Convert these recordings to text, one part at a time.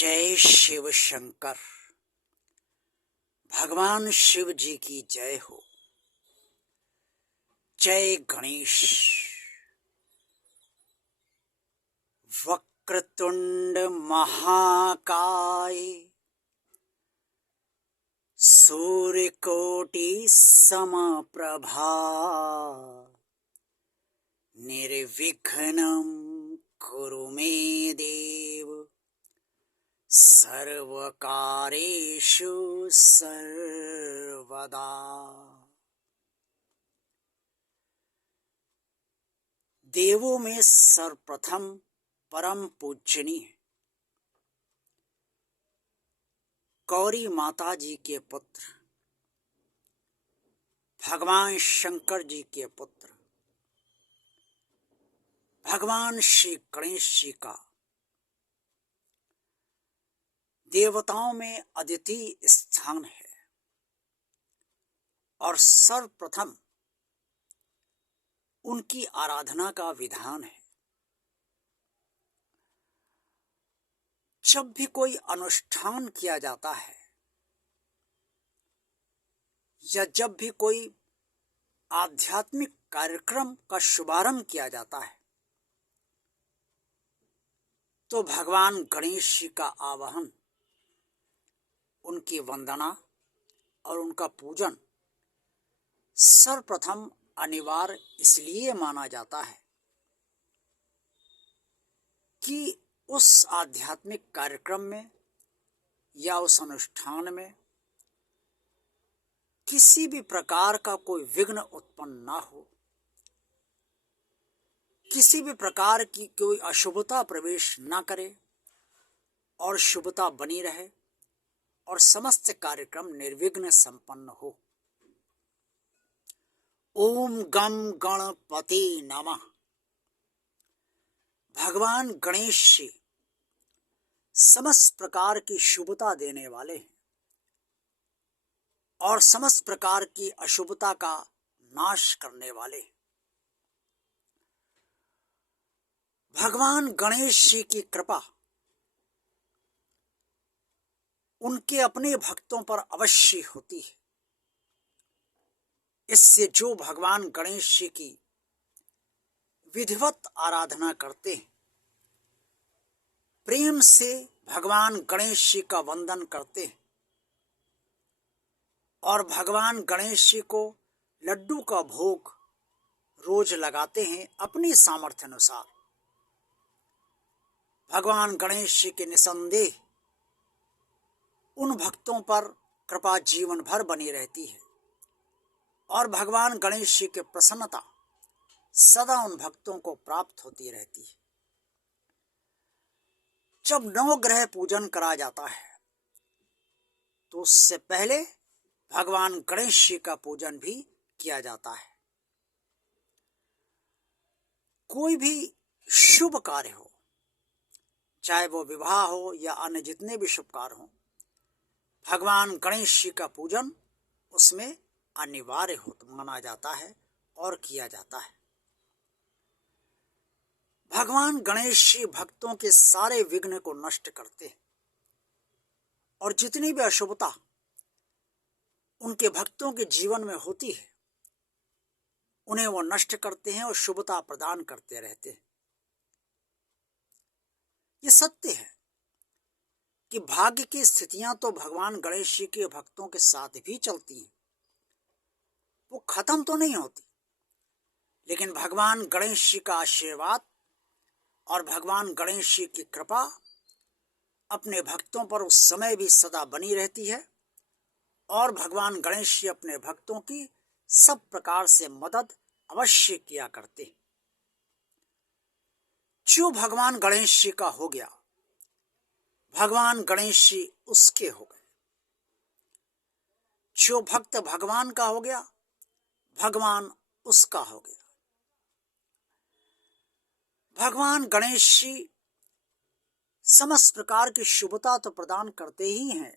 जय शिव शंकर। भगवान शिव जी की जय हो। जय गणेश। वक्रतुंड महाकाय सूर्यकोटि समप्रभा निर्विघ्नं कुरु मे देव सर्वकारेषु सर्वदा। देवों में सर्वप्रथम परम पूजनीय गौरी माता जी के पुत्र भगवान शंकर जी के पुत्र भगवान श्री गणेश जी का देवताओं में अद्वितीय स्थान है और सर्वप्रथम उनकी आराधना का विधान है। जब भी कोई अनुष्ठान किया जाता है या जब भी कोई आध्यात्मिक कार्यक्रम का शुभारंभ किया जाता है तो भगवान गणेश जी का आवाहन, उनकी वंदना और उनका पूजन सर्वप्रथम अनिवार्य इसलिए माना जाता है कि उस आध्यात्मिक कार्यक्रम में या उस अनुष्ठान में किसी भी प्रकार का कोई विघ्न उत्पन्न ना हो, किसी भी प्रकार की कोई अशुभता प्रवेश ना करे और शुभता बनी रहे और समस्त कार्यक्रम निर्विघ्न संपन्न हो। ओम गम गणपति नमः। भगवान गणेश जी समस्त प्रकार की शुभता देने वाले हैं और समस्त प्रकार की अशुभता का नाश करने वाले। भगवान गणेश जी की कृपा उनके अपने भक्तों पर अवश्य होती है। इससे जो भगवान गणेश जी की विधिवत आराधना करते हैं, प्रेम से भगवान गणेश जी का वंदन करते हैं और भगवान गणेश जी को लड्डू का भोग रोज लगाते हैं अपनी सामर्थ्य अनुसार, भगवान गणेश जी के निसंदेह उन भक्तों पर कृपा जीवन भर बनी रहती है और भगवान गणेश जी की प्रसन्नता सदा उन भक्तों को प्राप्त होती रहती है। जब नवग्रह पूजन करा जाता है तो उससे पहले भगवान गणेश जी का पूजन भी किया जाता है। कोई भी शुभ कार्य हो, चाहे वो विवाह हो या अन्य जितने भी शुभ कार्य हो, भगवान गणेश जी का पूजन उसमें अनिवार्य हो माना जाता है और किया जाता है। भगवान गणेश जी भक्तों के सारे विघ्न को नष्ट करते हैं और जितनी भी अशुभता उनके भक्तों के जीवन में होती है उन्हें वो नष्ट करते हैं और शुभता प्रदान करते रहते हैं। ये सत्य है कि भाग्य की स्थितियां तो भगवान गणेश जी के भक्तों के साथ भी चलती हैं, वो खत्म तो नहीं होती, लेकिन भगवान गणेश जी का आशीर्वाद और भगवान गणेश जी की कृपा अपने भक्तों पर उस समय भी सदा बनी रहती है और भगवान गणेश जी अपने भक्तों की सब प्रकार से मदद अवश्य किया करते हैं। जो भगवान गणेश जी का हो गया, भगवान गणेश जी उसके हो गए। जो भक्त भगवान का हो गया, भगवान उसका हो गया। भगवान गणेश जी समस्त प्रकार की शुभता तो प्रदान करते ही हैं।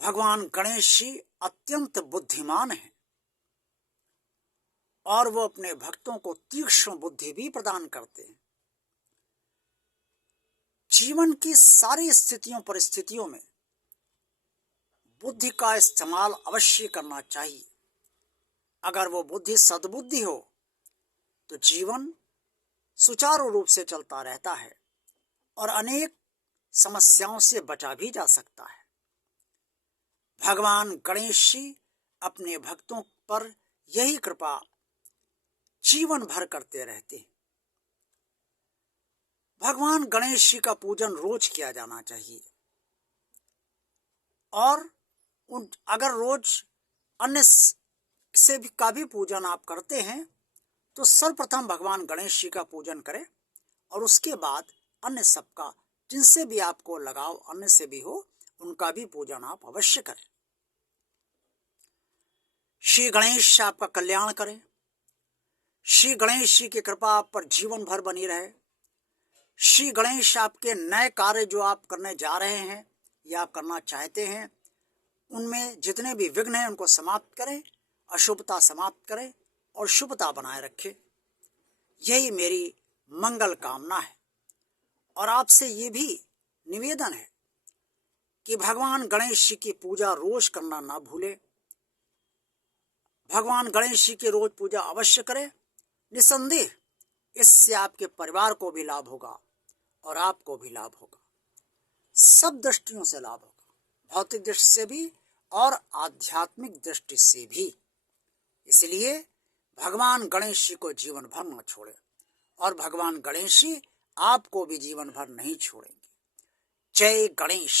भगवान गणेश जी अत्यंत बुद्धिमान हैं और वो अपने भक्तों को तीक्ष्ण बुद्धि भी प्रदान करते हैं। जीवन की सारी स्थितियों परिस्थितियों में बुद्धि का इस्तेमाल अवश्य करना चाहिए। अगर वो बुद्धि सद्बुद्धि हो तो जीवन सुचारू रूप से चलता रहता है और अनेक समस्याओं से बचा भी जा सकता है। भगवान गणेश जी अपने भक्तों पर यही कृपा जीवन भर करते रहते हैं। भगवान गणेश जी का पूजन रोज किया जाना चाहिए और अगर रोज अन्य से भी का भी पूजन आप करते हैं तो सर्वप्रथम भगवान गणेश जी का पूजन करें और उसके बाद अन्य सबका, जिनसे भी आपको लगाव अन्य से भी हो, उनका भी पूजन आप अवश्य करें। श्री गणेश आपका कल्याण करें। श्री गणेश जी की कृपा आप पर जीवन भर बनी रहे। श्री गणेश आपके नए कार्य जो आप करने जा रहे हैं या आप करना चाहते हैं, उनमें जितने भी विघ्न हैं उनको समाप्त करें, अशुभता समाप्त करें और शुभता बनाए रखें। यही मेरी मंगल कामना है। और आपसे ये भी निवेदन है कि भगवान गणेश जी की पूजा रोज करना ना भूलें। भगवान गणेश जी की रोज पूजा अवश्य करें। निसंदेह इससे आपके परिवार को भी लाभ होगा और आपको भी लाभ होगा। सब दृष्टियों से लाभ होगा, भौतिक दृष्टि से भी और आध्यात्मिक दृष्टि से भी। इसलिए भगवान गणेश जी को जीवन भर न छोड़ें और भगवान गणेश जी आपको भी जीवन भर नहीं छोड़ेंगे। जय गणेश।